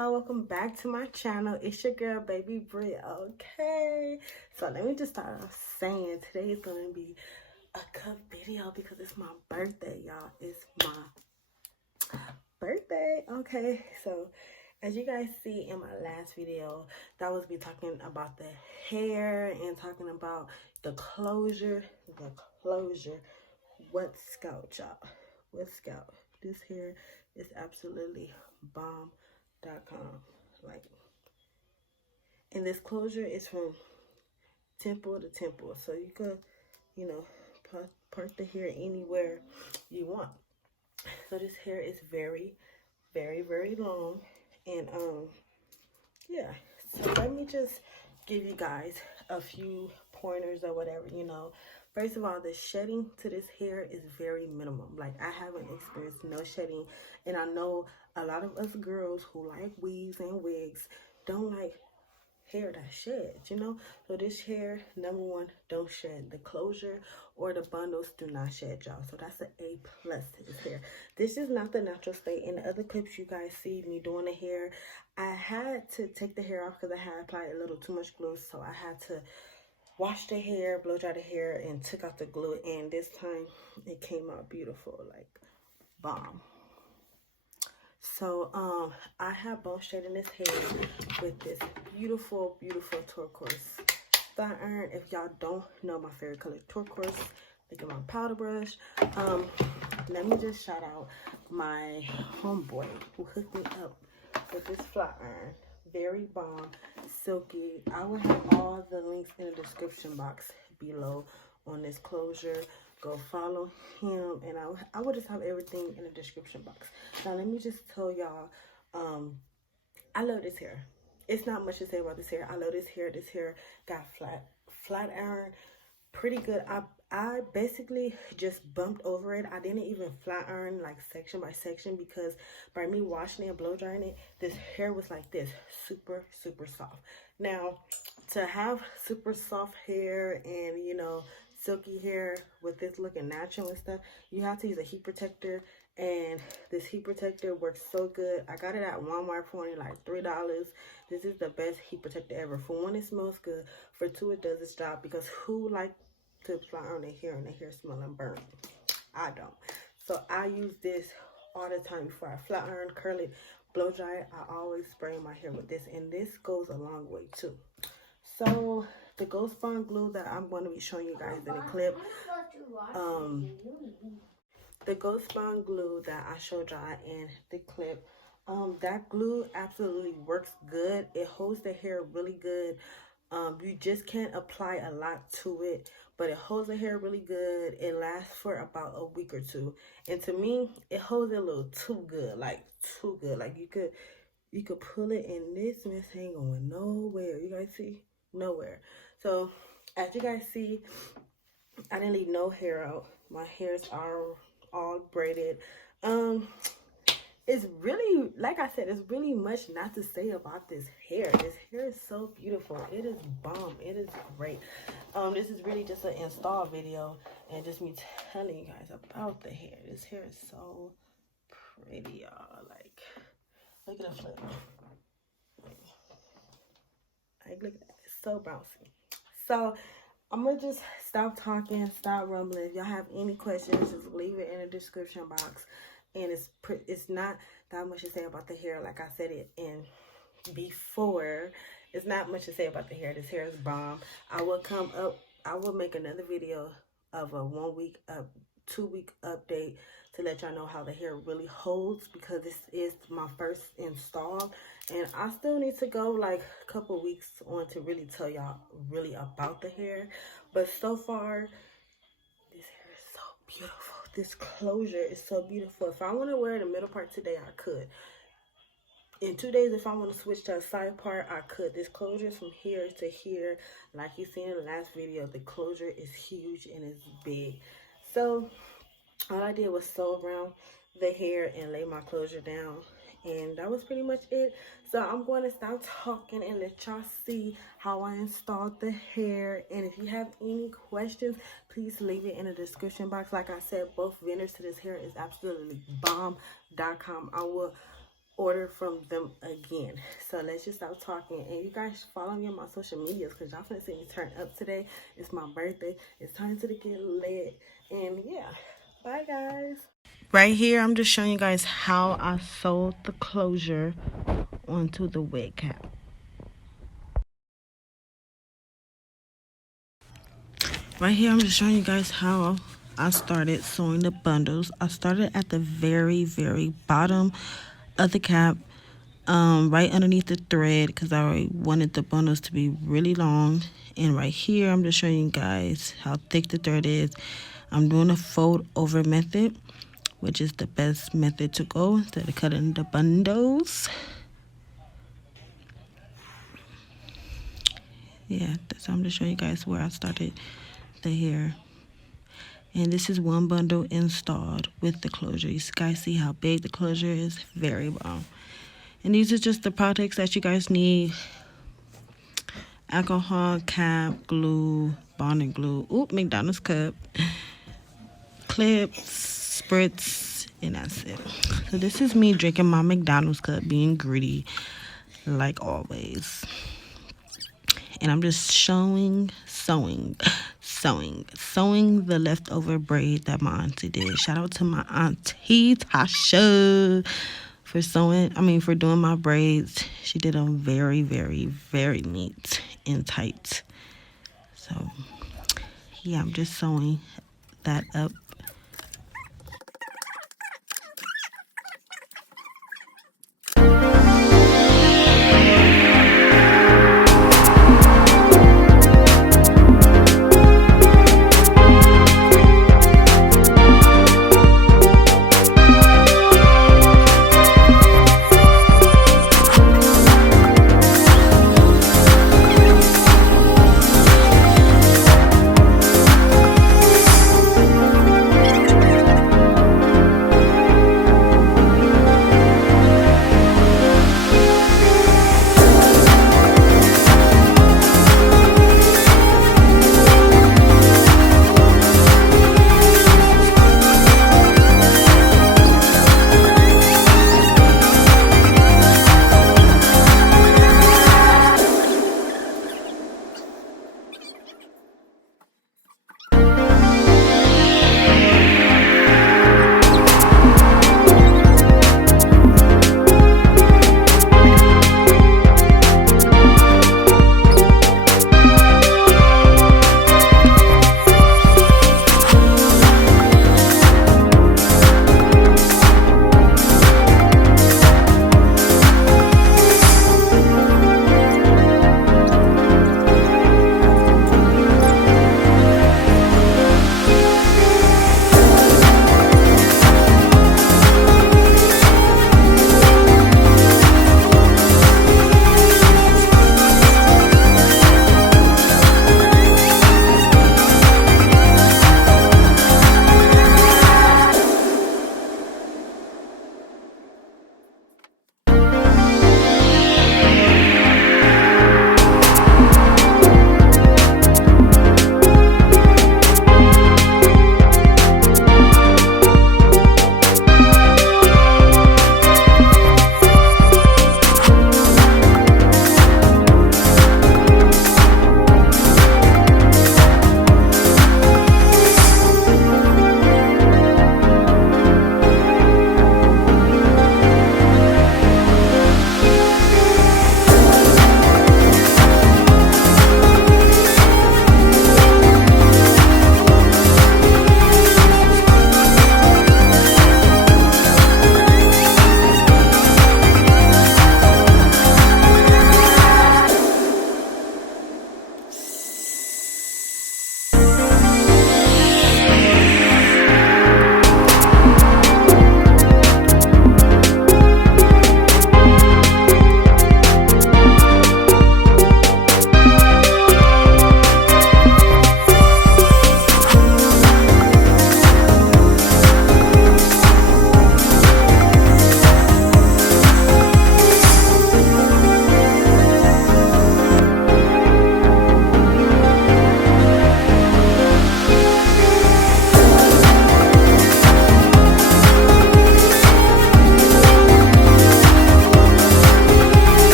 y'all, welcome back to my channel. It's your girl Baby Bri. Okay, so let me just start off saying today is going to be a good video because it's my birthday, y'all. It's my birthday. Okay, so as you guys see in my last video, that was me talking about the hair and talking about the closure. What scalp, y'all? What scalp? This hair is absolutely bomb.com. Like, and this closure is from temple to temple, so you could, you know, part the hair anywhere you want. So this hair is very, very long, and yeah. So let me just give you guys a few pointers or whatever, you know. First of all, the shedding to this hair is very minimum. Like, I haven't experienced no shedding, and I know a lot of us girls who like weaves and wigs don't like hair that sheds, you know. So this hair, number one, don't shed. The closure or the bundles do not shed, y'all. So that's an A+ to this hair. This is not the natural state. In the other clips you guys see me doing the hair, I had to take the hair off because I had applied a little too much glue, so I had to wash the hair, blow dry the hair, and took out the glue. And this time it came out beautiful, like bomb. So I have bone straightened this hair with this beautiful turquoise flat iron. If y'all don't know my favorite color, turquoise, look at my powder brush. Let me just shout out my homeboy who hooked me up with this flat iron. Very bomb, silky. I will have all the links in the description box below on this closure. Go follow him, and I will just have everything in the description box. Now let me just tell y'all, I love this hair. It's not much to say about this hair. I love this hair. This hair got flat iron pretty good. I basically just bumped over it. I didn't even flat iron like section by section, because by me washing it and blow drying it, this hair was like this, super soft. Now, to have super soft hair and, you know, silky hair with this looking natural and stuff, you have to use a heat protector, and this heat protector works so good. I got it at Walmart for only like $3. This is the best heat protector ever. For one, it smells good. For two, it does its job, because who like to flat iron their hair and their hair smelling burnt? I don't. So I use this all the time before I flat iron, curl it, blow dry it. I always spray my hair with this, and this goes a long way too. So the Ghost Bond glue that I'm going to be showing you guys in the clip, the Ghost Bond glue that I showed y'all in the clip, that glue absolutely works good. It holds the hair really good. You just can't apply a lot to it, but it holds the hair really good. It lasts for about a week or two, and to me, it holds it a little too good, like too good. Like you could pull it, and this mess ain't going nowhere. You guys see? Nowhere. So as you guys see, I didn't leave no hair out. My hairs are all braided. It's really, like I said, it's really much not to say about this hair. This hair is so beautiful. It is bomb. It is great. This is really just an install video and just me telling you guys about the hair. This hair is so pretty, y'all. Like, look at the flip. Like, look at that. It's so bouncy. So I'm gonna just stop talking, stop rumbling. If y'all have any questions, just leave it in the description box. And it's not that much to say about the hair. Like I said it in before, it's not much to say about the hair. This hair is bomb. I will make another video of a 2-week update to let y'all know how the hair really holds, because this is my first install, and I still need to go like a couple weeks on to really tell y'all really about the hair. But so far, this hair is so beautiful. This closure is so beautiful. If I want to wear the middle part today, I could. In 2 days, if I want to switch to a side part, I could. This closure is from here to here. Like you seen in the last video, the closure is huge and it's big. So all I did was sew around the hair and lay my closure down, and that was pretty much it. So I'm going to stop talking and let y'all see how I installed the hair. And if you have any questions, please leave it in the description box. Like I said, both vendors to this hair is absolutely bomb.com. I will order from them again. So let's just stop talking, and you guys follow me on my social medias because y'all finna see me turn up today. It's my birthday. It's time to get lit. And yeah, bye guys. Right here, I'm just showing you guys how I sewed the closure onto the wig cap. Right here, I'm just showing you guys how I started sewing the bundles. I started at the very, very bottom of the cap, right underneath the thread, because I wanted the bundles to be really long. And right here, I'm just showing you guys how thick the thread is. I'm doing a fold over method, which is the best method to go instead of cutting the bundles. Yeah, so I'm just showing you guys where I started the hair. And this is one bundle installed with the closure. You guys see how big the closure is? Very long. And these are just the products that you guys need: alcohol, cap, glue, bonding glue, McDonald's cup, clips, spritz, and that's it. So this is me drinking my McDonald's cup, being greedy like always. And I'm just sewing the leftover braid that my auntie did. Shout out to my auntie Tasha for doing my braids. She did them very, very, very neat and tight. So yeah, I'm just sewing that up.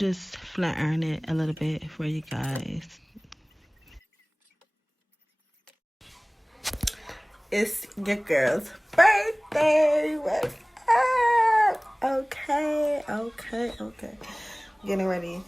just flat iron it a little bit for you guys. It's your girl's birthday. What's up? Okay. Getting ready.